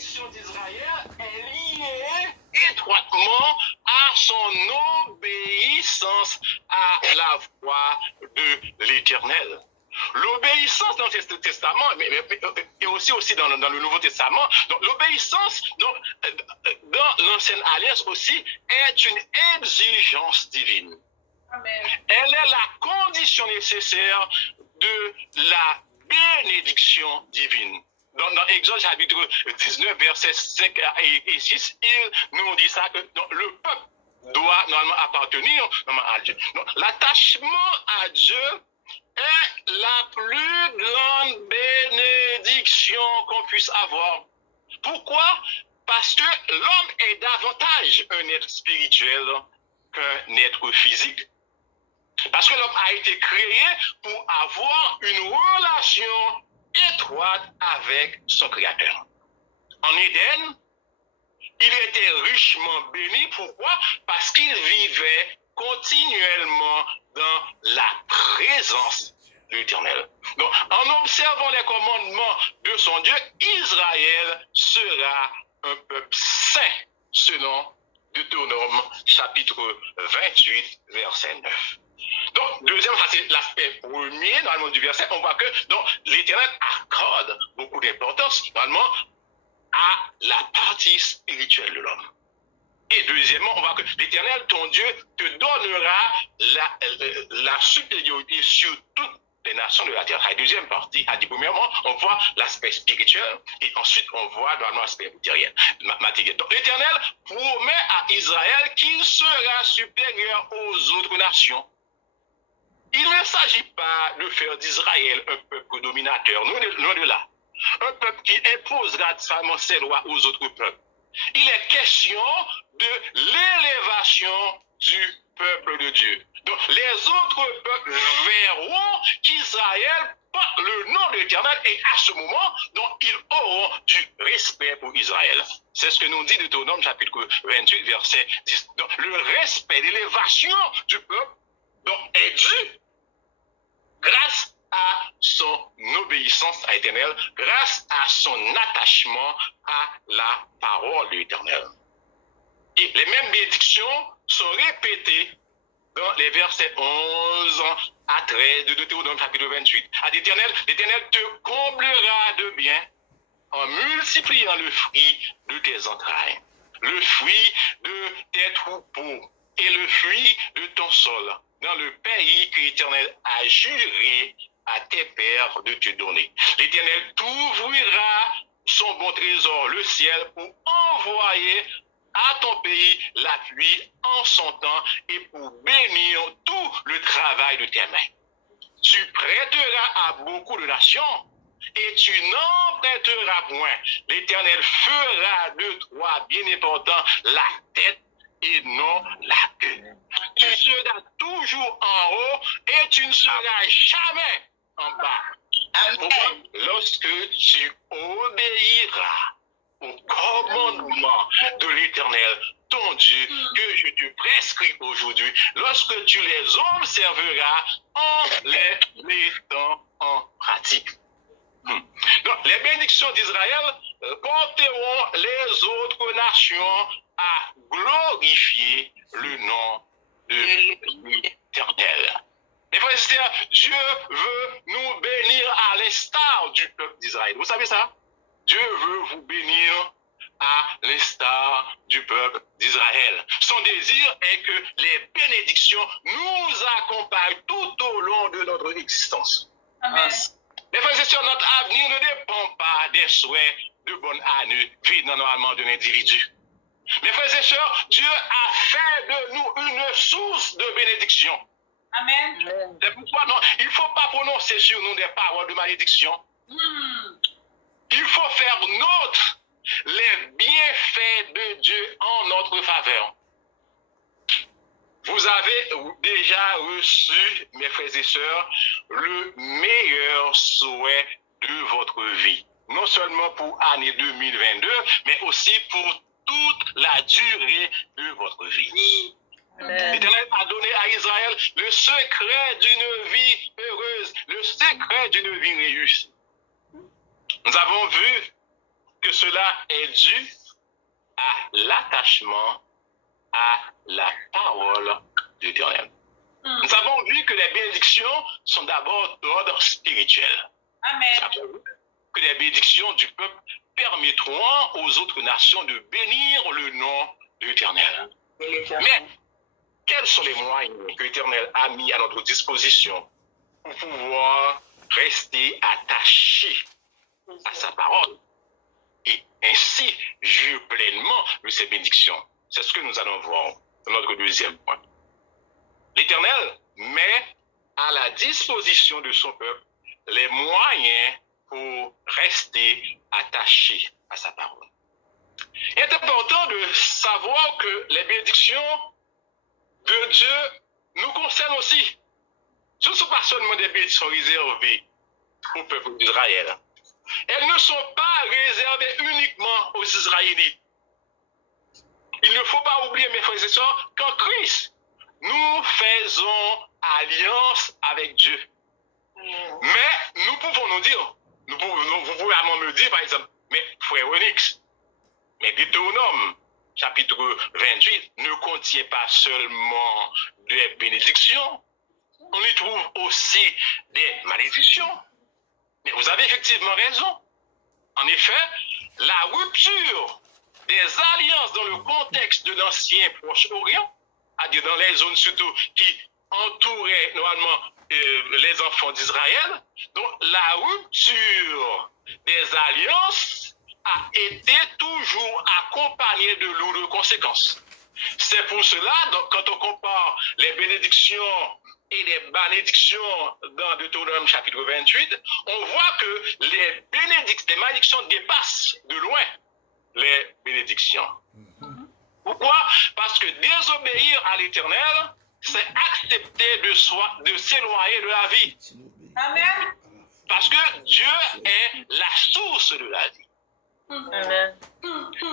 bénédiction d'Israël est liée étroitement à son obéissance à la voix de l'Éternel. L'obéissance dans le Testament, et aussi dans le Nouveau Testament, donc l'obéissance dans l'Ancienne Alliance aussi est une exigence divine. Amen. Elle est la condition nécessaire de la bénédiction divine. Dans Exode chapitre 19, versets 5 et 6, il nous dit ça que le peuple doit normalement appartenir à Dieu. L'attachement à Dieu est la plus grande bénédiction qu'on puisse avoir. Pourquoi? Parce que l'homme est davantage un être spirituel qu'un être physique. Parce que l'homme a été créé pour avoir une relation étroite avec son Créateur. En Éden, il était richement béni. Pourquoi? Parce qu'il vivait continuellement dans la présence de l'Éternel. Donc, en observant les commandements de son Dieu, Israël sera un peuple saint, selon Deutéronome chapitre 28, verset 9. Donc, deuxième, c'est l'aspect premier, normalement, du verset, on voit que l'Éternel accorde beaucoup d'importance, normalement, à la partie spirituelle de l'homme. Et deuxièmement, on voit que l'Éternel, ton Dieu, te donnera la supériorité sur toutes les nations de la terre. La deuxième partie, a dit premièrement, on voit l'aspect spirituel et ensuite on voit dans l'aspect matériel. Donc l'Éternel promet à Israël qu'il sera supérieur aux autres nations. Il ne s'agit pas de faire d'Israël un peuple dominateur, loin de là. Un peuple qui imposera ses lois aux autres peuples. Il est question de l'élévation du peuple de Dieu. Donc les autres peuples verront qu'Israël porte le nom de l'Éternel et à ce moment, donc, ils auront du respect pour Israël. C'est ce que nous dit Deutéronome chapitre 28, verset 10. Donc le respect, l'élévation du peuple est dû grâce à son obéissance à l'Éternel, grâce à son attachement à la parole de l'Éternel. Et les mêmes bénédictions sont répétées dans les versets 11 à 13 de Deutéronome chapitre 28. À l'Éternel, l'Éternel te comblera de bien en multipliant le fruit de tes entrailles, le fruit de tes troupeaux et le fruit de ton sol, dans le pays que l'Éternel a juré à tes pères de te donner. L'Éternel t'ouvrira son bon trésor, le ciel, pour envoyer à ton pays la pluie en son temps et pour bénir tout le travail de tes mains. Tu prêteras à beaucoup de nations et tu n'en prêteras point. L'Éternel fera de toi bien important la tête et non la queue. Tu seras toujours en haut et tu ne seras jamais en bas. Amen. Lorsque tu obéiras au commandement de l'Éternel, ton Dieu, que je te prescris aujourd'hui, lorsque tu les observeras en les mettant en pratique. Donc, les bénédictions d'Israël porteront les autres nations à glorifier le nom de l'Éternel. Mes frères et sœurs, Dieu veut nous bénir à l'instar du peuple d'Israël. Vous savez ça? Dieu veut vous bénir à l'instar du peuple d'Israël. Son désir est que les bénédictions nous accompagnent tout au long de notre existence. Amen. Mes frères et sœurs, notre avenir ne dépend pas des souhaits de bonne année venant normalement de l'individu. Mes frères et sœurs, Dieu a fait de nous une source de bénédiction. Amen. C'est pourquoi il ne faut pas prononcer sur nous des paroles de malédiction. Il faut faire nôtre les bienfaits de Dieu en notre faveur. Vous avez déjà reçu, mes frères et sœurs, le meilleur souhait de votre vie. Non seulement pour l'année 2022, mais aussi pour toute la durée de votre vie. L'Éternel a donné à Israël le secret d'une vie heureuse, le secret d'une vie réussie. Nous avons vu que cela est dû à l'attachement à la parole de l'Éternel. Nous avons vu que les bénédictions sont d'abord d'ordre spirituel. Amen. Nous avons vu que les bénédictions du peuple permettront aux autres nations de bénir le nom de l'Éternel. Mais quels sont les moyens que l'Éternel a mis à notre disposition pour pouvoir rester attachés à sa parole et ainsi jouir pleinement de ses bénédictions? C'est ce que nous allons voir dans notre deuxième point. L'Éternel met à la disposition de son peuple les moyens pour rester attaché à sa parole. Il est important de savoir que les bénédictions de Dieu nous concernent aussi. Ce ne sont pas seulement des bénédictions réservées au peuple d'Israël. Elles ne sont pas réservées uniquement aux Israélites. Il ne faut pas oublier, mes frères et sœurs, qu'en Christ, nous faisons alliance avec Dieu. Mais nous pouvons nous dire, vous pouvez me dire par exemple, mais frère Onyx, mais Deutéronome, chapitre 28, ne contient pas seulement des bénédictions, on y trouve aussi des malédictions. Mais vous avez effectivement raison. En effet, la rupture des alliances dans le contexte de l'ancien Proche-Orient, c'est-à-dire dans les zones surtout qui entouraient normalement les enfants d'Israël, donc la rupture des alliances a été toujours accompagnée de lourdes conséquences. C'est pour cela, donc, quand on compare les bénédictions et les malédictions dans Deutéronome chapitre 28, on voit que les malédictions dépassent de loin les bénédictions. Pourquoi? Parce que désobéir à l'Éternel, c'est accepter de s'éloigner de la vie. Amen. Parce que Dieu est la source de la vie. Amen. Ce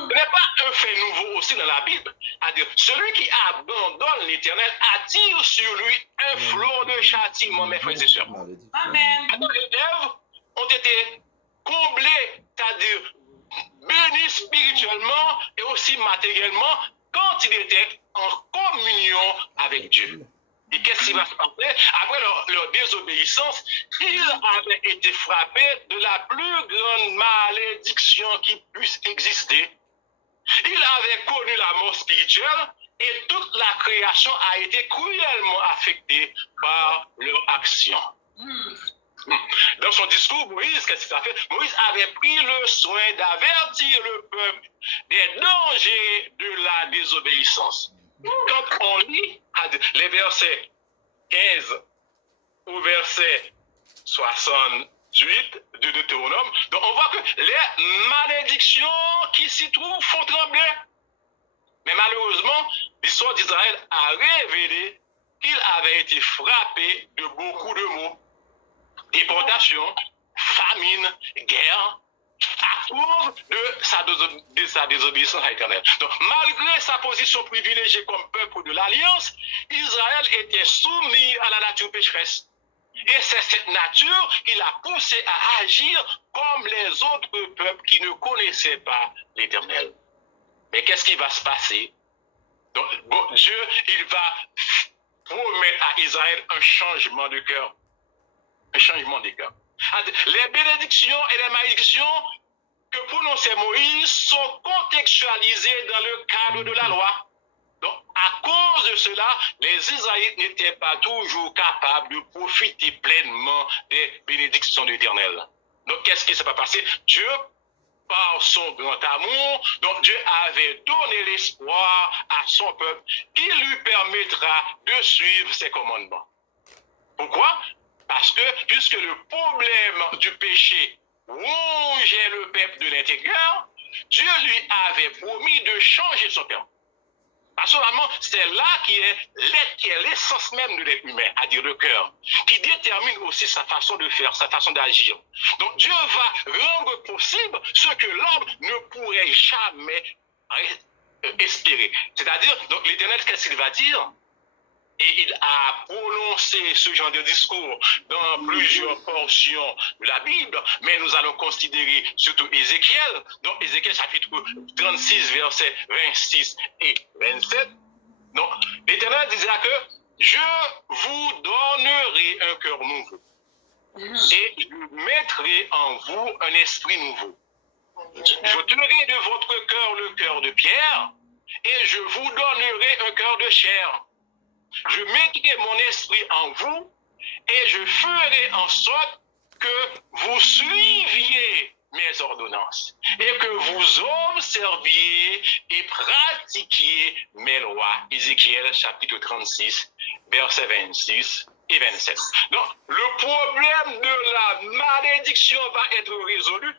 n'est pas un fait nouveau aussi dans la Bible. C'est-à-dire, celui qui abandonne l'Éternel attire sur lui un flot de châtiment, mes frères et sœurs. Amen. Adam et Ève ont été comblés, c'est-à-dire bénis spirituellement et aussi matériellement quand ils étaient en communion avec Dieu. Et qu'est-ce qui va se passer? Après leur désobéissance, ils avaient été frappés de la plus grande malédiction qui puisse exister. Ils avaient connu la mort spirituelle et toute la création a été cruellement affectée par leur action. Dans son discours, Moïse, qu'est-ce qu'il a fait? Moïse avait pris le soin d'avertir le peuple des dangers de la désobéissance. Quand on lit les versets 15 au verset 68 de Deutéronome, donc on voit que les malédictions qui s'y trouvent font trembler. Mais malheureusement, l'histoire d'Israël a révélé qu'il avait été frappé de beaucoup de maux. Déportation, famine, guerre, à cause de sa désobéissance à l'Éternel. Donc, malgré sa position privilégiée comme peuple de l'Alliance, Israël était soumis à la nature pécheresse. Et c'est cette nature qui l'a poussé à agir comme les autres peuples qui ne connaissaient pas l'Éternel. Mais qu'est-ce qui va se passer? Donc, Dieu, il va promettre à Israël un changement de cœur. Un changement de cœur. Les bénédictions et les malédictions que prononçait Moïse sont contextualisées dans le cadre de la loi. Donc, à cause de cela, les Israélites n'étaient pas toujours capables de profiter pleinement des bénédictions de l'Éternel. Donc, qu'est-ce qui s'est passé? Dieu, par son grand amour, donc Dieu avait donné l'espoir à son peuple qui lui permettra de suivre ses commandements. Pourquoi? Parce que, puisque le problème du péché rongeait le peuple de l'intérieur, Dieu lui avait promis de changer son cœur. Parce que vraiment, c'est là qui est l'essence même de l'être humain, c'est-à-dire le cœur, qui détermine aussi sa façon de faire, sa façon d'agir. Donc Dieu va rendre possible ce que l'homme ne pourrait jamais espérer. C'est-à-dire, donc l'Éternel, qu'est-ce qu'il va dire? Et il a prononcé ce genre de discours dans plusieurs portions de la Bible, mais nous allons considérer surtout Ézéchiel, donc Ézéchiel chapitre 36, versets 26 et 27. Donc, l'Éternel disait que je vous donnerai un cœur nouveau et je mettrai en vous un esprit nouveau. J'ôterai de votre cœur le cœur de pierre et je vous donnerai un cœur de chair. Je mettrai mon esprit en vous et je ferai en sorte que vous suiviez mes ordonnances et que vous observiez et pratiquiez mes lois. Ézéchiel chapitre 36, versets 26 et 27. Donc, le problème de la malédiction va être résolu.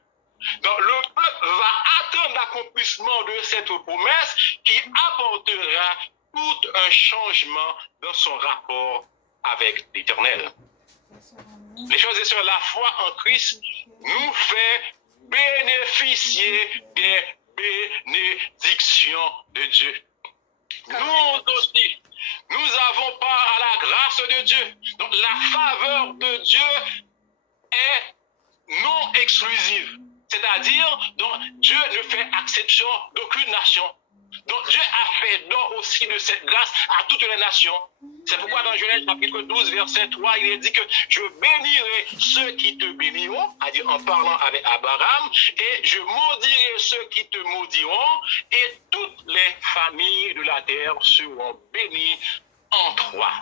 Donc, le peuple va attendre l'accomplissement de cette promesse qui apportera tout un changement dans son rapport avec l'Éternel. Les choses et sur la foi en Christ nous fait bénéficier des bénédictions de Dieu. Nous aussi, nous avons part à la grâce de Dieu. Donc la faveur de Dieu est non exclusive. C'est-à-dire, donc, Dieu ne fait exception d'aucune nation. Donc Dieu a fait don aussi de cette grâce à toutes les nations. C'est pourquoi dans Genèse chapitre 12, verset 3, il est dit que je bénirai ceux qui te béniront, c'est-à-dire en parlant avec Abraham, et je maudirai ceux qui te maudiront, et toutes les familles de la terre seront bénies en toi.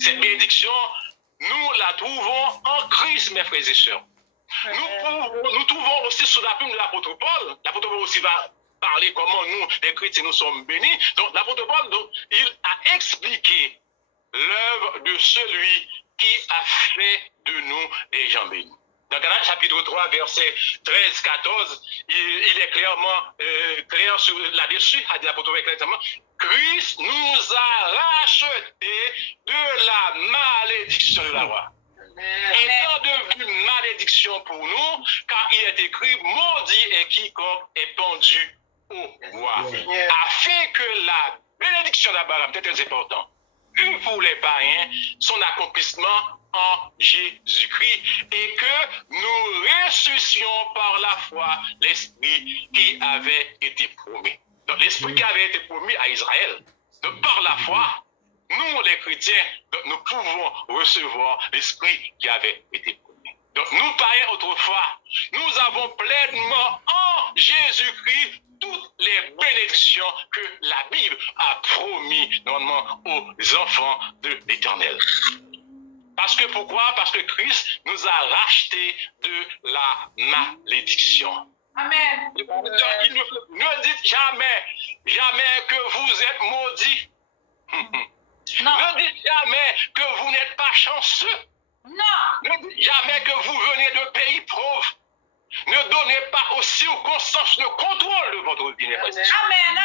Cette bénédiction, nous la trouvons en Christ, mes frères et sœurs. Nous trouvons aussi sous la plume de l'apôtre Paul. L'apôtre Paul aussi va parler comment nous, les chrétiens, nous sommes bénis. Donc l'apôtre Paul, donc, il a expliqué l'œuvre de celui qui a fait de nous des gens bénis. Dans Galates chapitre 3, verset 13-14, il est clairement clair là-dessus, a dit l'apôtre Paul clairement, Christ nous a rachetés de la malédiction de la loi. Étant devenu malédiction pour nous, car il est écrit, maudit est quiconque est pendu au bois. Afin que la bénédiction d'Abraham, c'est très important, eut pour les païens son accomplissement en Jésus-Christ et que nous ressuscions par la foi l'esprit qui avait été promis. Donc l'esprit qui avait été promis à Israël. Donc par la foi, nous les chrétiens, nous pouvons recevoir l'esprit qui avait été promis. Donc nous païens autrefois, nous avons pleinement en Jésus-Christ toutes les bénédictions que la Bible a promis normalement aux enfants de l'Éternel. Parce que pourquoi? Parce que Christ nous a rachetés de la malédiction. Amen. Ne dites jamais que vous êtes maudits. Non. Ne dites jamais que vous n'êtes pas chanceux. Non. Ne dites jamais que vous venez de pays pauvres. Ne donnez pas aux circonstances le contrôle de votre vie. Amen.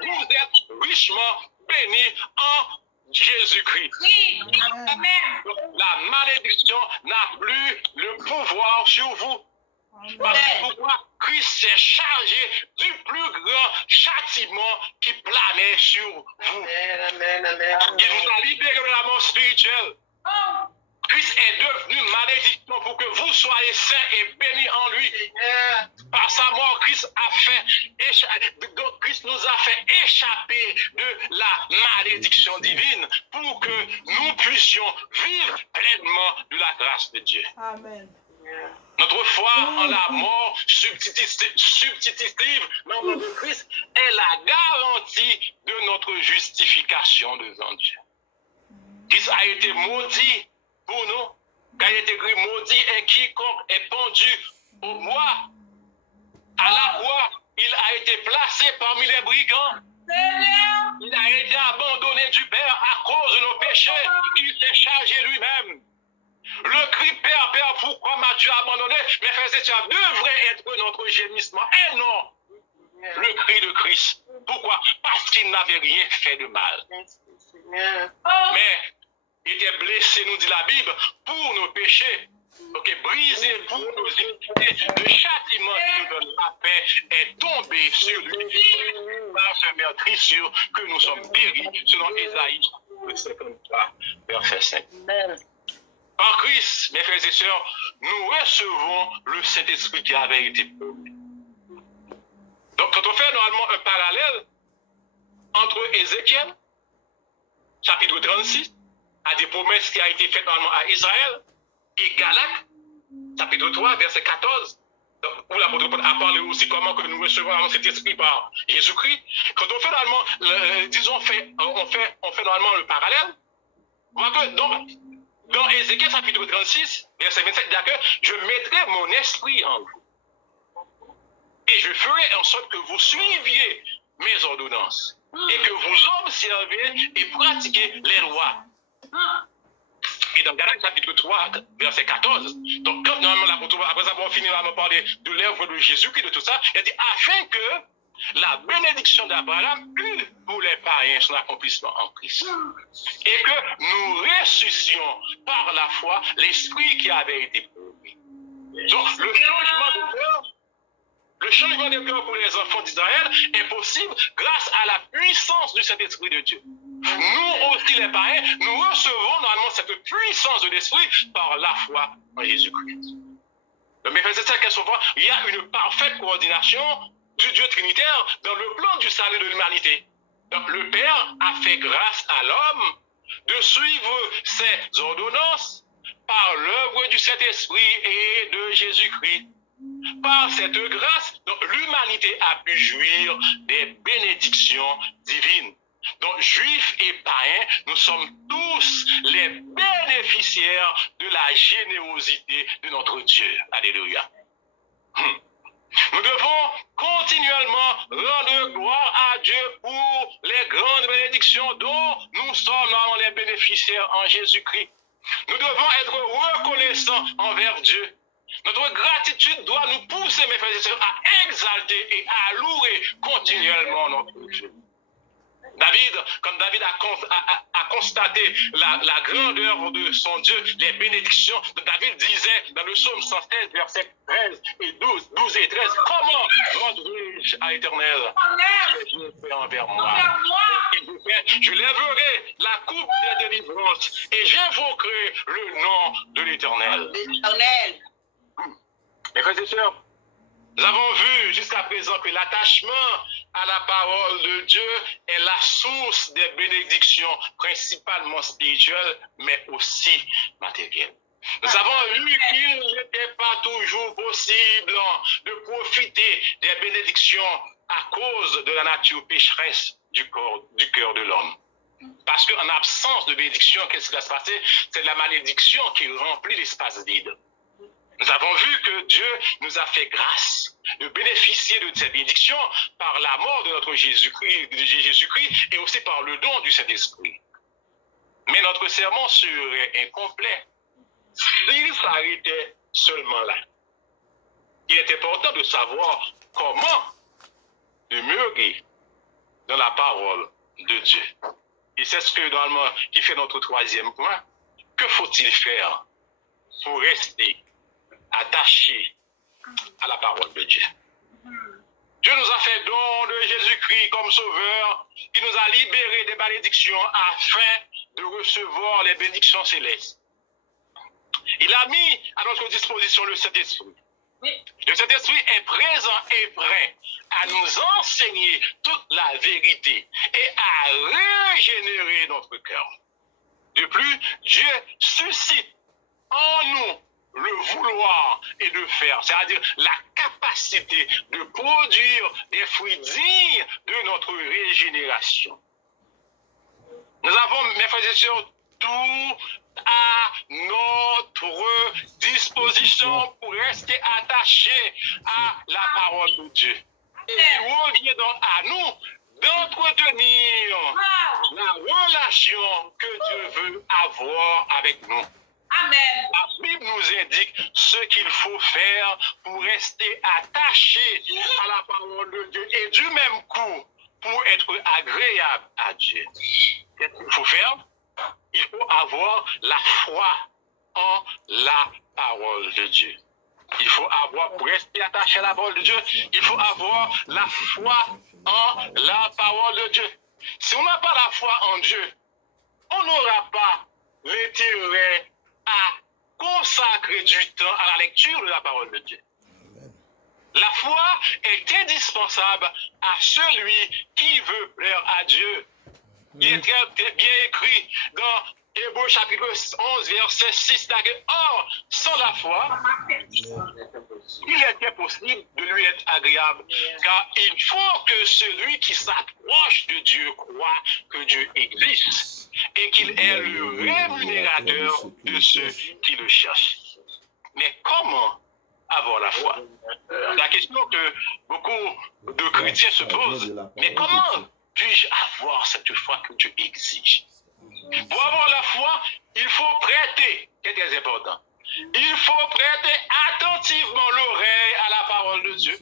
Vous êtes richement bénis en Jésus-Christ. Oui. Amen. La malédiction n'a plus le pouvoir sur vous. Parce que pourquoi Christ s'est chargé du plus grand châtiment qui planait sur vous. Il vous a libéré de la mort spirituelle. Oh. Christ est devenu malédiction pour que vous soyez saints et bénis en lui. Par sa mort, Christ nous a fait échapper de la malédiction divine pour que nous puissions vivre pleinement de la grâce de Dieu. Amen. Notre foi en la mort substitutive dans le nom de Christ est la garantie de notre justification devant Dieu. Christ a été maudit pour nous. Quand il est écrit maudit est quiconque est pendu au bois. À la croix, il a été placé parmi les brigands. Il a été abandonné du Père à cause de nos péchés. Il s'est chargé lui-même. Le cri Père, Père, pourquoi m'as-tu abandonné? Mes frères et sœurs, devrait être notre gémissement et non le cri de Christ. Pourquoi? Parce qu'il n'avait rien fait de mal. Mais il était blessé, nous dit la Bible, pour nos péchés. Ok, brisé pour nos iniquités, le châtiment qui nous donne la paix est tombé sur lui. Par ce meurtrissure que nous sommes guéris, selon Ésaïe 53, verset 5. En Christ, mes frères et sœurs, nous recevons le Saint-Esprit qui avait été promis. Donc, quand on fait normalement un parallèle entre Ézéchiel, chapitre 36, à des promesses qui ont été faites normalement à Israël, et Galates, chapitre 3, verset 14, donc, où l'apôtre Paul a parlé aussi comment que nous recevons cet esprit par Jésus-Christ. Quand on fait normalement, disons, on fait normalement le parallèle, on voit que dans Ézéchiel chapitre 36, verset 27, il dit que je mettrai mon esprit en vous. Et je ferai en sorte que vous suiviez mes ordonnances et que vous observiez et pratiquiez les lois. Et dans Galates chapitre 3, verset 14, donc quand normalement l'apôtre, après avoir fini à me parler de l'œuvre de Jésus-Christ, de tout ça, il a dit afin que la bénédiction d'Abraham eût pour les païens son accomplissement en Christ. Et que nous ressuscions par la foi l'esprit qui avait été promis. Donc le changement de cœur pour les enfants d'Israël est possible grâce à la puissance du Saint-Esprit de Dieu. Nous aussi les païens, nous recevons normalement cette puissance de l'Esprit par la foi en Jésus-Christ. Donc mes frères et sœurs, souvent, il y a une parfaite coordination du Dieu trinitaire dans le plan du salut de l'humanité. Donc le Père a fait grâce à l'homme de suivre ses ordonnances par l'œuvre du Saint-Esprit et de Jésus-Christ. Par cette grâce, l'humanité a pu jouir des bénédictions divines. Donc, juifs et païens, nous sommes tous les bénéficiaires de la générosité de notre Dieu. Alléluia. Nous devons continuellement rendre gloire à Dieu pour les grandes bénédictions dont nous sommes les bénéficiaires en Jésus-Christ. Nous devons être reconnaissants envers Dieu. Notre gratitude doit nous pousser, mes frères et sœurs, à exalter et à louer continuellement notre Dieu. Comme David a constaté la grandeur de son Dieu, les bénédictions, David disait dans le psaume 116, versets 13 et 12 et 13, comment rendrai-je à l'Éternel ce que Dieu fait envers moi? Je lèverai la coupe des délivrances et j'invoquerai le nom de l'Éternel. Mes frères et sœurs, nous avons vu jusqu'à présent que l'attachement à la parole de Dieu est la source des bénédictions, principalement spirituelles, mais aussi matérielles. Nous avons vu qu'il n'était pas toujours possible de profiter des bénédictions à cause de la nature pécheresse du cœur de l'homme. Parce qu'en absence de bénédiction, qu'est-ce qui va se passer? C'est la malédiction qui remplit l'espace vide. Nous avons vu que Dieu nous a fait grâce de bénéficier de cette bénédiction par la mort de notre Jésus-Christ et aussi par le don du Saint-Esprit. Mais notre sermon serait incomplet s'il s'arrêtait seulement là. Il est important de savoir comment demeurer dans la parole de Dieu. Et c'est ce que normalement qui fait notre troisième point. Que faut-il faire pour rester attaché à la parole de Dieu? Dieu nous a fait don de Jésus-Christ comme sauveur. Il nous a libérés des malédictions afin de recevoir les bénédictions célestes. Il a mis à notre disposition le Saint-Esprit. Le Saint-Esprit est présent et prêt à nous enseigner toute la vérité et à régénérer notre cœur. De plus, Dieu suscite en nous le vouloir et le faire, c'est-à-dire la capacité de produire des fruits dignes de notre régénération. Nous avons, mes frères et sœurs, tout à notre disposition pour rester attachés à la parole de Dieu. Il revient donc à nous d'entretenir la relation que Dieu veut avoir avec nous. Amen. La Bible nous indique ce qu'il faut faire pour rester attaché à la parole de Dieu et du même coup pour être agréable à Dieu. Qu'est-ce qu'il faut faire? Il faut avoir la foi en la parole de Dieu. Il faut avoir, pour rester attaché à la parole de Dieu, il faut avoir la foi en la parole de Dieu. Si on n'a pas la foi en Dieu, on n'aura pas l'intérêt à consacrer du temps à la lecture de la parole de Dieu. La foi est indispensable à celui qui veut plaire à Dieu. Il est très bien écrit dans Hébreux chapitre 11, verset 6. Or, sans la foi, il est impossible de lui être agréable, car il faut que celui qui s'approche de Dieu croit que Dieu existe et qu'il est le rémunérateur de ceux qui le cherchent. Mais comment avoir la foi? La question que beaucoup de chrétiens se posent, mais comment puis-je avoir cette foi que Dieu exige? Pour avoir la foi, il faut prêter, c'est très important. Il faut prêter attentivement l'oreille à la parole de Dieu.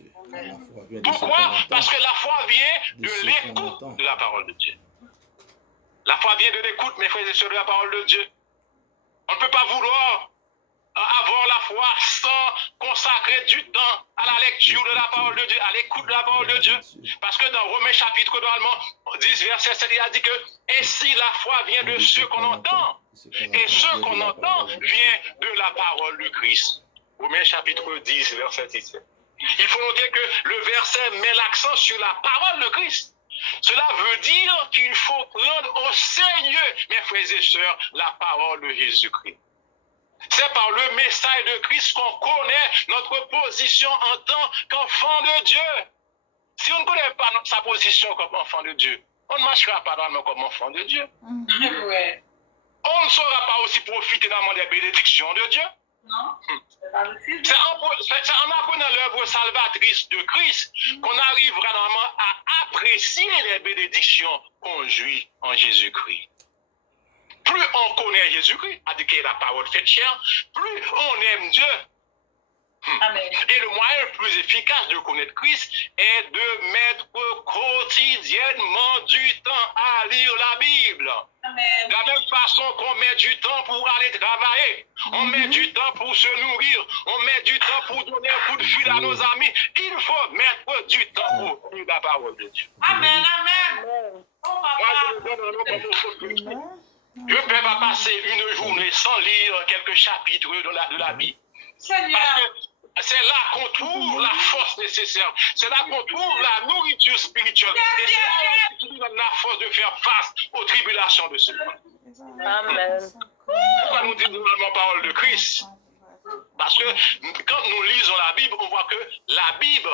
Pourquoi? Parce que la foi vient de l'écoute de la parole de Dieu. La foi vient de l'écoute, mes frères et sœurs, de la parole de Dieu. On ne peut pas vouloir avoir la foi sans consacrer du temps à la lecture de la parole de Dieu, à l'écoute de la parole de Dieu. Parce que dans Romains chapitre 10, verset 7, il a dit que ainsi la foi vient de ce qu'on entend. Et ce qu'on entend vient de la parole de Christ. Romains chapitre 10, verset 17. Il faut noter que le verset met l'accent sur la parole de Christ. Cela veut dire qu'il faut prendre au sérieux, mes frères et sœurs, la parole de Jésus-Christ. C'est par le message de Christ qu'on connaît notre position en tant qu'enfant de Dieu. Si on ne connaît pas sa position comme enfant de Dieu, on ne marchera pas dans le monde comme enfant de Dieu. Ouais. On ne saura pas aussi profiter dans le monde des bénédictions de Dieu. Non. C'est en apprenant l'œuvre salvatrice de Christ qu'on arrivera normalement à apprécier les bénédictions qu'on jouit en Jésus-Christ. Plus on connaît Jésus-Christ, à dire qu'il est la parole faite chair, plus on aime Dieu. Amen. Et le moyen le plus efficace de connaître Christ est de mettre quotidiennement du temps à lire la Bible. Amen. De la même façon qu'on met du temps pour aller travailler, on met du temps pour se nourrir, on met du temps pour donner un coup de fil à nos amis. Il faut mettre du temps pour lire la parole de Dieu. Amen. Amen. Oh, Moi, papa. je donne un nom je ne peux pas passer une journée sans lire quelques chapitres de la Bible. Seigneur. Parce que c'est là qu'on trouve la force nécessaire. C'est là qu'on trouve la nourriture spirituelle. Et c'est là qu'on trouve la force de faire face aux tribulations de ce monde. Amen. Pourquoi nous disons la parole de Christ? Parce que quand nous lisons la Bible, on voit que la Bible,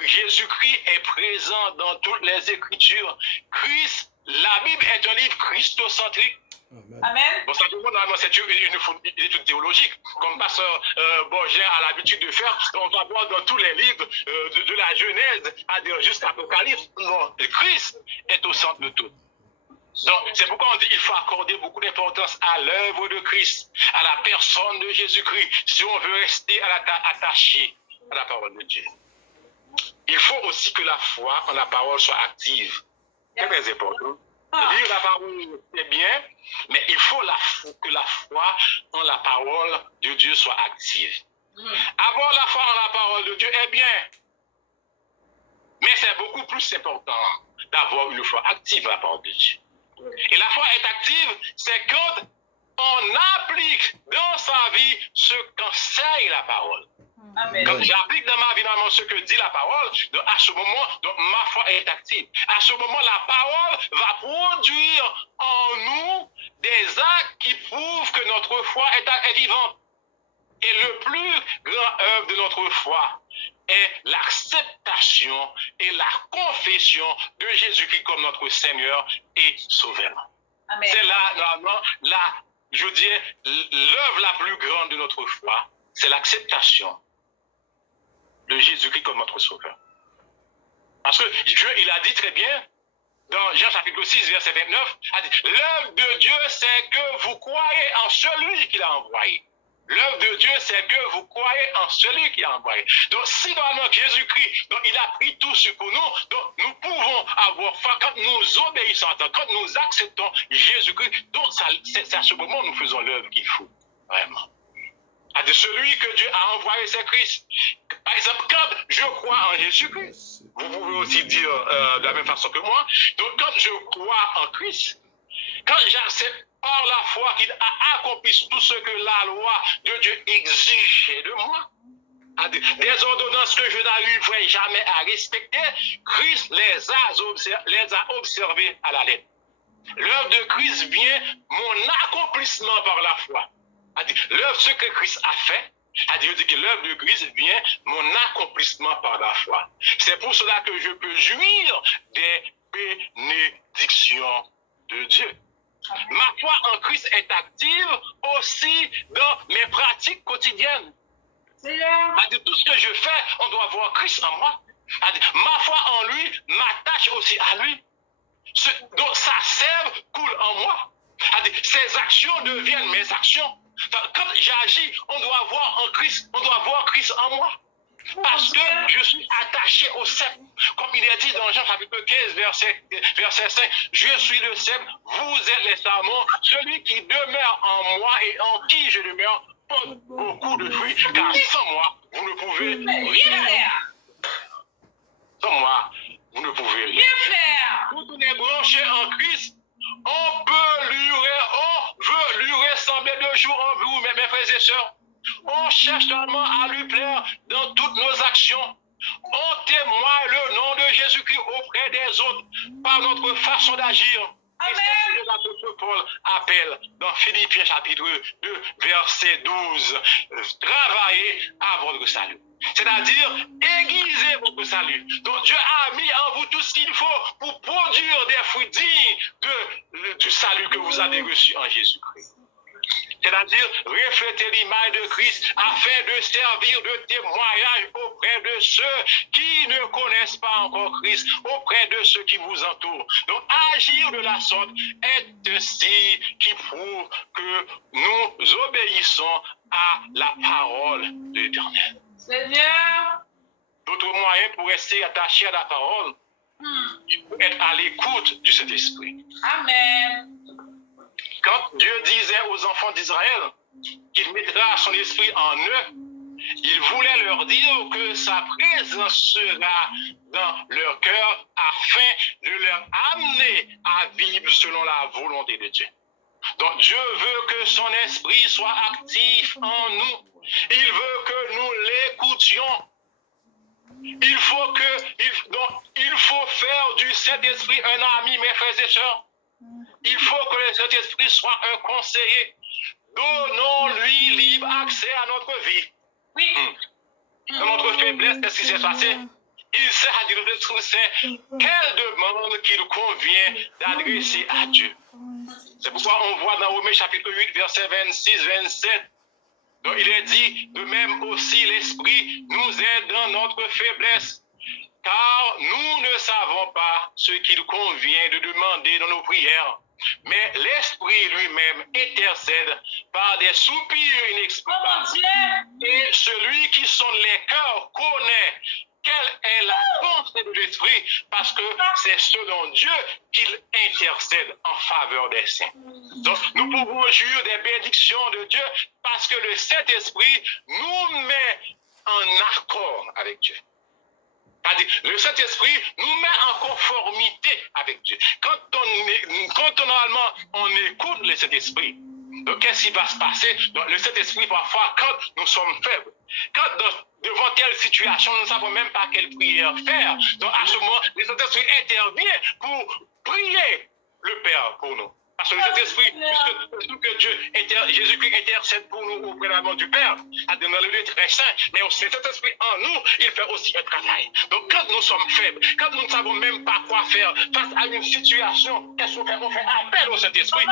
Jésus-Christ est présent dans toutes les Écritures. La Bible est un livre christocentrique. Amen. Bon, ça, normalement, c'est une étude théologique, comme Pasteur Borgin a l'habitude de faire. On va voir dans tous les livres de la Genèse jusqu'à l'Apocalypse. Non, Christ est au centre de tout. Donc, c'est pourquoi on dit qu'il faut accorder beaucoup d'importance à l'œuvre de Christ, à la personne de Jésus-Christ, si on veut rester attaché à la parole de Dieu. Il faut aussi que la foi en la parole soit active. C'est très important. Lire la parole, c'est bien, mais il faut que la foi en la parole de Dieu soit active. Avoir la foi en la parole de Dieu est bien, mais c'est beaucoup plus important d'avoir une foi active à la parole de Dieu. Et la foi est active, c'est quand on applique dans sa vie ce qu'enseigne la parole. Amen. Quand j'applique dans ma vie normalement ce que dit la parole, donc à ce moment, donc ma foi est active. À ce moment, la parole va produire en nous des actes qui prouvent que notre foi est vivante. Et le plus grand œuvre de notre foi est l'acceptation et la confession de Jésus-Christ comme notre Seigneur et Sauveur. Amen. C'est là, normalement, je dirais, l'œuvre la plus grande de notre foi, c'est l'acceptation de Jésus-Christ comme notre Sauveur. Parce que Dieu, il a dit très bien, dans Jean chapitre 6, verset 29, a dit, l'œuvre de Dieu, c'est que vous croyez en celui qu'il a envoyé. L'œuvre de Dieu, c'est que vous croyez en celui qui a envoyé. Donc, si normalement Jésus-Christ, donc, il a pris tout ce pour nous, donc nous pouvons avoir foi quand nous obéissons, quand nous acceptons Jésus-Christ. Donc, c'est à ce moment où nous faisons l'œuvre qu'il faut. Vraiment. de celui que Dieu a envoyé, c'est Christ. Par exemple, quand je crois en Jésus-Christ, vous pouvez aussi dire de la même façon que moi, donc quand je crois en Christ, quand j'accepte par la foi qu'il a accompli tout ce que la loi de Dieu exigeait de moi, des ordonnances que je n'arriverai jamais à respecter, Christ les a observées à la lettre. L'œuvre de Christ vient mon accomplissement par la foi. L'œuvre, ce que Christ a fait, je dis que l'œuvre de Christ vient mon accomplissement par la foi. C'est pour cela que je peux jouir des bénédictions de Dieu. Ma foi en Christ est active aussi dans mes pratiques quotidiennes. Tout ce que je fais, on doit voir Christ en moi. Ma foi en lui m'attache aussi à lui. Donc sa sève coule en moi. Ses actions deviennent mes actions. Quand j'agis, on doit voir en Christ, on doit voir Christ en moi. Parce que je suis attaché au cep. Comme il est dit dans Jean chapitre 15, verset 5, je suis le cep, vous êtes les sarments, celui qui demeure en moi et en qui je demeure porte beaucoup de fruits, car sans moi, vous ne pouvez rien faire. Sans moi, vous ne pouvez rien faire. Quand on est branché en Christ, on veut lui ressembler de jour en jour, mes frères et sœurs. On cherche tellement à lui plaire dans toutes nos actions. On témoigne le nom de Jésus-Christ auprès des autres par notre façon d'agir. Et c'est ce que l'apôtre Paul appelle dans Philippiens chapitre 2, verset 12. Travaillez à votre salut. C'est-à-dire, aiguisez votre salut. Donc Dieu a mis en vous tout ce qu'il faut pour produire des fruits dignes du salut que vous avez reçu en Jésus-Christ. C'est-à-dire refléter l'image de Christ afin de servir de témoignage auprès de ceux qui ne connaissent pas encore Christ, auprès de ceux qui vous entourent. Donc agir de la sorte est ceci qui prouve que nous obéissons à la parole de l'Éternel. Seigneur. D'autres moyens pour rester attaché à la parole, il faut être à l'écoute du Saint-Esprit. Amen. Quand Dieu disait aux enfants d'Israël qu'il mettra son esprit en eux, il voulait leur dire que sa présence sera dans leur cœur afin de leur amener à vivre selon la volonté de Dieu. Donc Dieu veut que son esprit soit actif en nous. Il veut que nous l'écoutions. Il faut faire du Saint-Esprit un ami, mes frères et sœurs. Il faut que le Saint-Esprit soit un conseiller. Donnons-lui libre accès à notre vie. Oui. Dans notre faiblesse, qu'est-ce qui s'est passé? Il sait à dire quelle demande qu'il convient d'adresser à Dieu. C'est pourquoi on voit dans Romains chapitre 8, verset 26-27. Donc il est dit, de même aussi l'Esprit nous aide dans notre faiblesse. Car nous ne savons pas ce qu'il convient de demander dans nos prières. Mais l'Esprit lui-même intercède par des soupirs inexplicables. Et celui qui sonde les cœurs connaît quelle est la pensée de l'Esprit, parce que c'est selon Dieu qu'il intercède en faveur des saints. Donc nous pouvons jouir des bénédictions de Dieu parce que le Saint-Esprit nous met en accord avec Dieu. Le Saint-Esprit nous met en conformité avec Dieu. Quand normalement on écoute le Saint-Esprit, donc qu'est-ce qui va se passer? Donc, le Saint-Esprit, parfois, quand nous sommes faibles, devant telle situation, nous ne savons même pas quelle prière faire. Donc à ce moment, le Saint-Esprit intervient pour prier le Père pour nous. Parce que le Saint-Esprit, puisque Jésus-Christ intercède pour nous auprès du Père, dans le lieu très saint, mais le Saint-Esprit en nous, il fait aussi un travail. Donc quand nous sommes faibles, quand nous ne savons même pas quoi faire face à une situation, qu'est-ce qu'on fait? On fait appel au Saint-Esprit.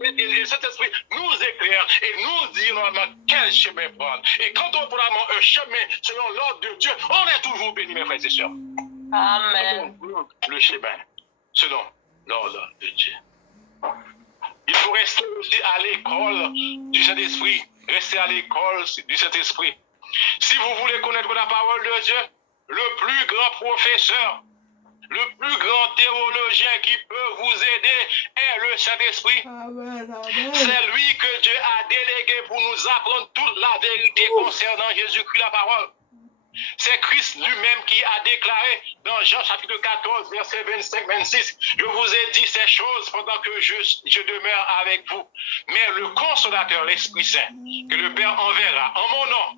Et le Saint-Esprit nous éclaire et nous dit normalement quel chemin prendre. Et quand on prend un chemin selon l'ordre de Dieu, on est toujours béni, mes frères et sœurs. Amen. Le chemin selon l'ordre de Dieu. Il faut rester aussi à l'école du Saint-Esprit. Rester à l'école du Saint-Esprit. Si vous voulez connaître la parole de Dieu, le plus grand professeur, le plus grand théologien qui peut vous aider est le Saint-Esprit. C'est lui que Dieu a délégué pour nous apprendre toute la vérité concernant Jésus-Christ, la parole. C'est Christ lui-même qui a déclaré dans Jean chapitre 14, verset 25-26, je vous ai dit ces choses pendant que je demeure avec vous. Mais le consolateur, l'Esprit Saint, que le Père enverra en mon nom,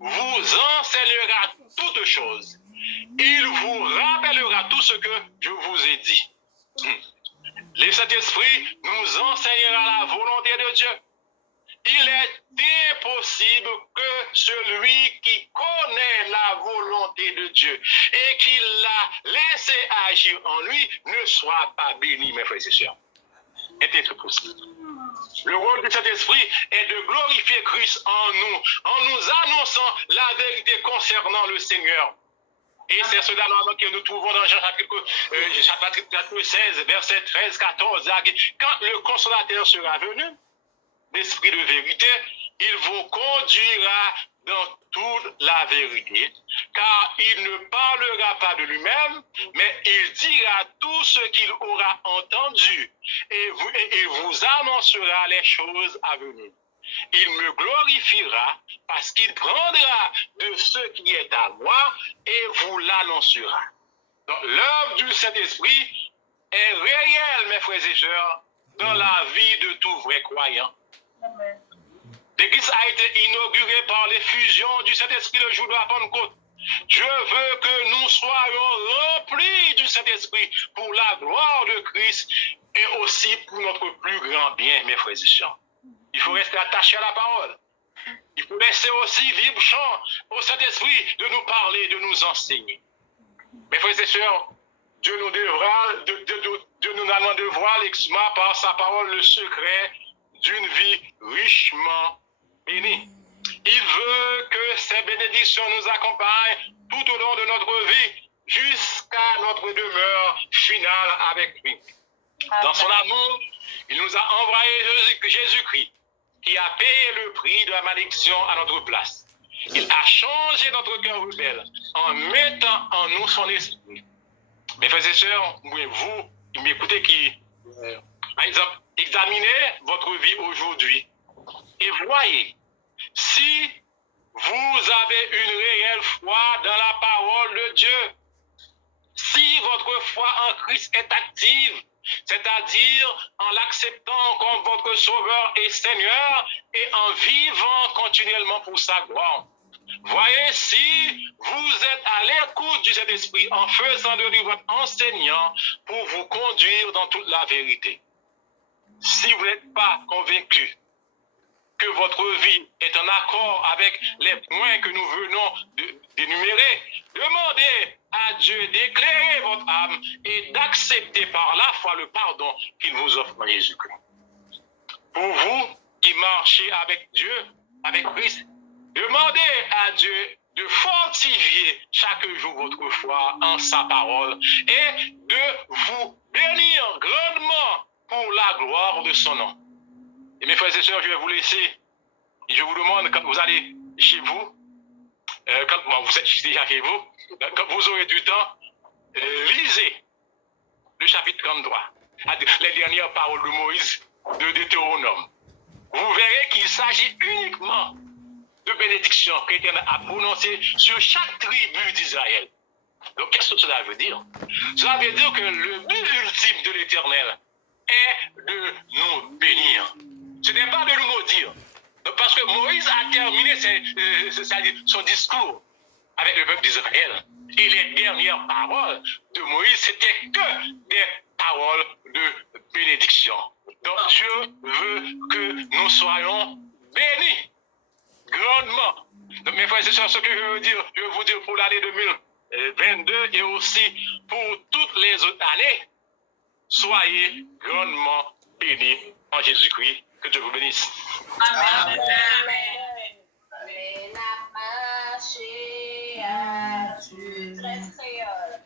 vous enseignera toutes choses. Il vous rappellera tout ce que je vous ai dit. Le Saint-Esprit nous enseignera la volonté de Dieu. Il est impossible que celui qui connaît la volonté de Dieu et qui l'a laissé agir en lui ne soit pas béni, mes frères et sœurs. C'est impossible. Le rôle du Saint-Esprit est de glorifier Christ en nous annonçant la vérité concernant le Seigneur. Et c'est cela que nous trouvons dans Jean chapitre 16, verset 13-14. Quand le consolateur sera venu, l'Esprit de vérité, il vous conduira dans toute la vérité, car il ne parlera pas de lui-même, mais il dira tout ce qu'il aura entendu et il vous annoncera les choses à venir. Il me glorifiera parce qu'il prendra de ce qui est à moi et vous l'annoncera. Donc l'œuvre du Saint-Esprit est réelle, mes frères et sœurs, dans la vie de tout vrai croyant. L'Église a été inaugurée par l'effusion du Saint-Esprit le jour de la Pentecôte. Dieu veut que nous soyons remplis du Saint-Esprit pour la gloire de Christ et aussi pour notre plus grand bien, mes frères et sœurs. Il faut rester attaché à la parole. Il faut laisser aussi libre champ au Saint-Esprit de nous parler, de nous enseigner. Mes frères et sœurs, Dieu nous demande de voir l'exma par sa parole le secret d'une vie richement bénie. Il veut que ces bénédictions nous accompagnent tout au long de notre vie jusqu'à notre demeure finale avec lui. Dans son amour, il nous a envoyé Jésus-Christ qui a payé le prix de la malédiction à notre place. Il a changé notre cœur rebelle en mettant en nous son esprit. Mes frères et sœurs, vous m'écoutez qui, par exemple, examinez votre vie aujourd'hui et voyez si vous avez une réelle foi dans la parole de Dieu, si votre foi en Christ est active, c'est-à-dire en l'acceptant comme votre Sauveur et Seigneur et en vivant continuellement pour sa gloire. Voyez si vous êtes à l'écoute du Saint-Esprit en faisant de lui votre enseignant pour vous conduire dans toute la vérité. Si vous n'êtes pas convaincu que votre vie est en accord avec les points que nous venons d'énumérer, demandez à Dieu d'éclairer votre âme et d'accepter par la foi le pardon qu'il vous offre en Jésus-Christ. Pour vous qui marchez avec Dieu, avec Christ, demandez à Dieu de fortifier chaque jour votre foi en sa parole et de vous bénir grandement pour la gloire de son nom. Et mes frères et sœurs, je vais vous laisser. Et je vous demande, quand vous allez chez vous, quand vous êtes déjà chez vous, quand vous aurez du temps, lisez le chapitre 33, les dernières paroles de Moïse de Deutéronome. Vous verrez qu'il s'agit uniquement de bénédictions que l'Éternel a prononcées sur chaque tribu d'Israël. Donc, qu'est-ce que cela veut dire? Cela veut dire que le but ultime de l'Éternel est de nous bénir. Ce n'est pas de nous maudire. Parce que Moïse a terminé son discours avec le peuple d'Israël. Et les dernières paroles de Moïse, c'était que des paroles de bénédiction. Donc Dieu veut que nous soyons bénis grandement. Donc mes frères et sœurs, ce que je veux vous dire pour l'année 2022 et aussi pour toutes les autres années, soyez grandement bénis en Jésus-Christ. Que Dieu vous bénisse. Amen. Amen.